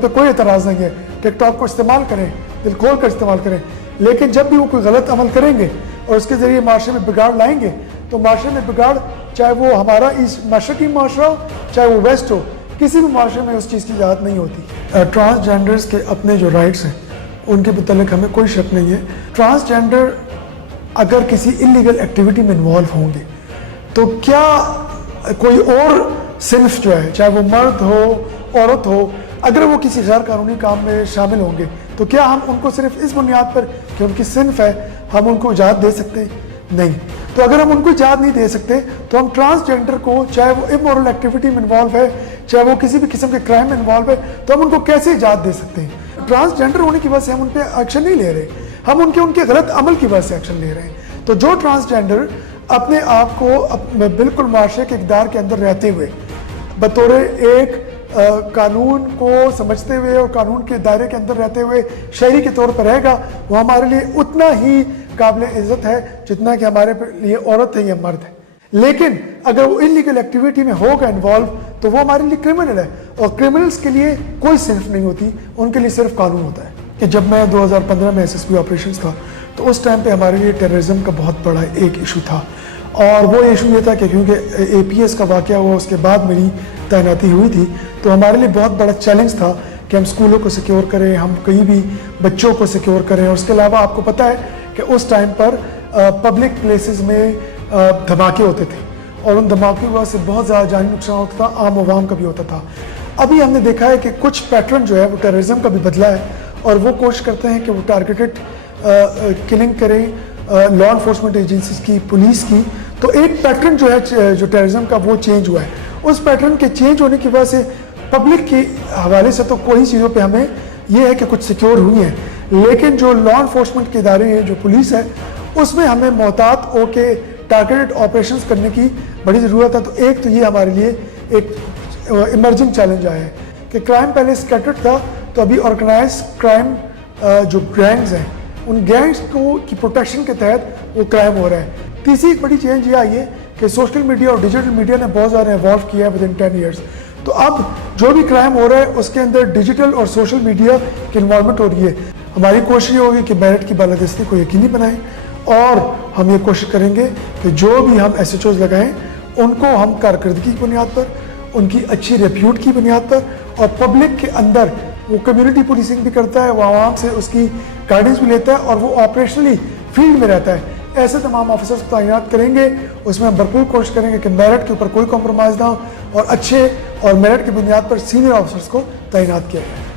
تو کوئی اعتراض نہیں ہے، ٹک ٹاک کو استعمال کریں، دل کھول کر استعمال کریں، لیکن جب بھی وہ کوئی غلط عمل کریں گے اور اس کے ذریعے معاشرے میں بگاڑ لائیں گے تو معاشرے میں بگاڑ، چاہے وہ ہمارا مشرقی معاشرہ ہو چاہے وہ ویسٹ ہو، کسی بھی معاشرے میں اس چیز کی اجازت نہیں ہوتی۔ ٹرانسجینڈرز کے اپنے جو رائٹس ہیں ان کے متعلق ہمیں کوئی شک نہیں ہے۔ ٹرانسجینڈر اگر کسی انلیگل ایکٹیویٹی میں انوالو ہوں گے تو کیا کوئی اور صنف جو ہے، چاہے وہ مرد ہو عورت ہو، اگر وہ کسی غیر قانونی کام میں شامل ہوں گے تو کیا ہم ان کو صرف اس بنیاد پر کہ ان کی صنف ہے ہم ان کو اجازت دے سکتے ہیں؟ نہیں۔ تو اگر ہم ان کو اجازت نہیں دے سکتے تو ہم ٹرانسجینڈر کو، چاہے وہ امورل ایکٹیویٹی میں انوالو ہے چاہے وہ کسی بھی قسم کے کرائم میں انوالو ہے، تو ہم ان کو کیسے اجازت دے سکتے ہیں؟ ٹرانسجینڈر ہونے کی وجہ سے ہم ان پہ ایکشن نہیں لے رہے، ہم ان کے غلط عمل کی وجہ سے ایکشن لے رہے ہیں۔ تو جو ٹرانسجینڈر اپنے آپ کو بالکل معاشرے کے اقدار کے اندر رہتے ہوئے بطور ایک قانون کو سمجھتے ہوئے اور قانون کے دائرے کے اندر رہتے ہوئے شہری کے طور پر رہے گا، وہ ہمارے لیے اتنا ہی قابل عزت ہے جتنا کہ ہمارے لیے عورت ہے یا مرد ہے۔ لیکن اگر وہ انلیگل ایکٹیویٹی میں ہوگا انوالو تو وہ ہمارے لیے کرمنل ہے، اور کرمنلز کے لیے کوئی صنف نہیں ہوتی، ان کے لیے صرف قانون ہوتا ہے۔ کہ جب میں 2015 میں SSP آپریشنز تھا تو اس ٹائم پہ ہمارے لیے ٹیررزم کا بہت بڑا ایک ایشو تھا، اور وہ ایشو یہ تھا کہ کیونکہ APS کا واقعہ ہوا اس کے بعد میری تعیناتی ہوئی تھی، تو ہمارے لیے بہت بڑا چیلنج تھا کہ ہم اسکولوں کو سیکیور کریں، ہم کہیں بھی بچوں کو سیکیور کریں، اور اس کے علاوہ آپ کو پتہ ہے کہ اس ٹائم پر پبلک پلیسز میں دھماکے ہوتے تھے، اور ان دھماکوں کی وجہ سے بہت زیادہ جانی نقصان ہوتا تھا، عام عوام کا بھی ہوتا تھا۔ ابھی ہم نے دیکھا ہے کہ کچھ پیٹرن جو ہے وہ ٹیررزم کا بھی بدلا ہے، اور وہ کوشش کرتے ہیں کہ وہ ٹارگیٹڈ کلنگ کریں لا انفورسمنٹ ایجنسیز کی، پولیس کی۔ تو ایک پیٹرن جو ہے جو ٹیررزم کا وہ چینج ہوا ہے، اس پیٹرن کے چینج ہونے کی وجہ سے پبلک کے حوالے سے تو کوئی چیزوں پہ ہمیں یہ ہے کہ کچھ سیکیور ہوئی ہیں، لیکن جو لا انفورسمنٹ کے ادارے ہیں، جو پولیس ہے، اس میں ہمیں محتاط ہو کے ٹارگیٹڈ آپریشنز کرنے کی بڑی ضرورت ہے۔ تو ایک تو یہ ہمارے لیے ایک ایمرجنگ چیلنج آیا ہے کہ کرائم پہلے اسکیٹرڈ تھا، تو ابھی آرگنائز کرائم جو گینگز ہیں، ان گینگز کی پروٹیکشن کے تحت وہ کرائم ہو رہا ہے۔ تیسری ایک بڑی چینج یہ آئی ہے کہ سوشل میڈیا اور ڈیجیٹل میڈیا نے بہت زیادہ ایوالو کیا ہے ودن 10 ایئرس۔ تو اب جو بھی کرائم ہو رہا ہے اس کے اندر ڈیجیٹل اور سوشل میڈیا کی انوالومنٹ ہو رہی ہے۔ ہماری کوشش یہ ہوگی کہ میرٹ کی بالادستی کو یقینی بنائیں، اور ہم یہ کوشش کریں گے کہ جو بھی ہم SHOs لگائیں ان کو ہم کارکردگی کی بنیاد پر، ان کی اچھی ریپیوٹ کی بنیاد پر، اور پبلک کے اندر وہ کمیونٹی پولیسنگ بھی کرتا ہے، وہ عوام سے اس کی گائیڈنس بھی لیتا ہے، اور وہ آپریشنلی فیلڈ میں رہتا ہے۔ ایسے تمام آفیسرز کو تعینات کریں گے، اس میں ہم بھرپور کوشش کریں گے کہ میرٹ کے اوپر کوئی کمپرومائز نہ ہو، اور اچھے اور میرٹ کی بنیاد پر سینئر آفیسرز کو تعینات کیا جائے۔